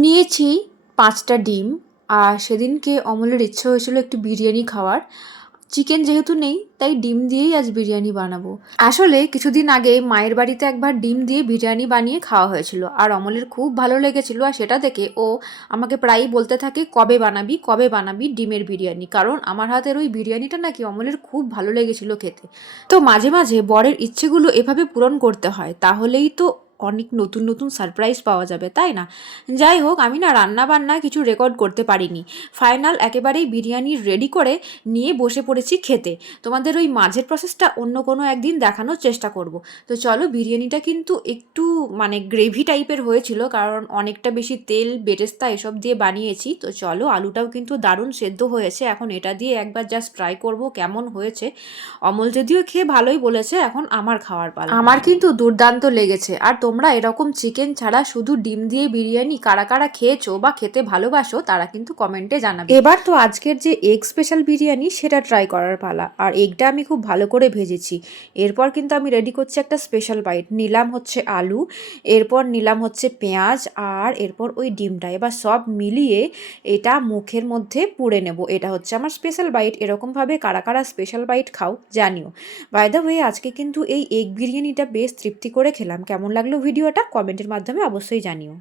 নিয়েছি ৫টা ডিম। আর সেদিনকে অমলের ইচ্ছে হয়েছিল একটু বিরিয়ানি খাওয়ার। চিকেন যেহেতু নেই তাই ডিম দিয়েই আজ বিরিয়ানি বানাবো। আসলে কিছুদিন আগে মায়ের বাড়িতে একবার ডিম দিয়ে বিরিয়ানি বানিয়ে খাওয়া হয়েছিল আর অমলের খুব ভালো লেগেছিল। আর সেটা দেখে ও আমাকে প্রায়ই বলতে থাকে, কবে বানাবি কবে বানাবি ডিমের বিরিয়ানি, কারণ আমার হাতের ওই বিরিয়ানিটা নাকি অমলের খুব ভালো লেগেছিল খেতে। তো মাঝে মাঝে বরের ইচ্ছেগুলো এভাবে পূরণ করতে হয়, তাহলেই তো অনেক নতুন নতুন সারপ্রাইজ পাওয়া যাবে, তাই না? যাই হোক, আমি না রান্না বান্না কিছু রেকর্ড করতে পারিনি। ফাইনাল একেবারেই বিরিয়ানি রেডি করে নিয়ে বসে পড়েছি খেতে। তোমাদের ওই মাঝের প্রসেসটা অন্য কোনো একদিন দেখানোর চেষ্টা করব। তো চলো, বিরিয়ানিটা কিন্তু একটু মানে গ্রেভি টাইপের হয়েছিল, কারণ অনেকটা বেশি তেল বেরেস্তা এসব দিয়ে বানিয়েছি। তো চলো, আলুটাও কিন্তু দারুণ সেদ্ধ হয়েছে। এখন এটা দিয়ে একবার জাস্ট ট্রাই করব কেমন হয়েছে। অমল যদিও খেয়ে ভালোই বলেছে, এখন আমার খাওয়ার পালা। আমার কিন্তু দুর্দান্ত লেগেছে। আর তোমরা এরকম চিকেন ছাড়া শুধু ডিম দিয়ে বিরিয়ানি কারা কারা খেয়েছো বা খেতে ভালোবাসো তারা কিন্তু কমেন্টে জানাবে। এবার তো আজকের যে এগ স্পেশাল বিরিয়ানি সেটা ট্রাই করার পালা। আর এগটা আমি খুব ভালো করে ভেজেছি। এরপর কিন্তু আমি রেডি করছি একটা স্পেশাল বাইট। নিলাম হচ্ছে আলু, এরপর নিলাম হচ্ছে পেঁয়াজ, আর এরপর ওই ডিমটা। এবার সব মিলিয়ে এটা মুখের মধ্যে পুড়ে নেব। এটা হচ্ছে আমার স্পেশাল বাইট। এরকমভাবে কারা কারা স্পেশাল বাইট খাও জানিও। বাই দ্য ওয়ে, আজকে কিন্তু এই এগ বিরিয়ানিটা বেশ তৃপ্তি করে খেলাম। কেমন লাগলো ভিডিওটা কমেন্টের মাধ্যমে অবশ্যই জানিও।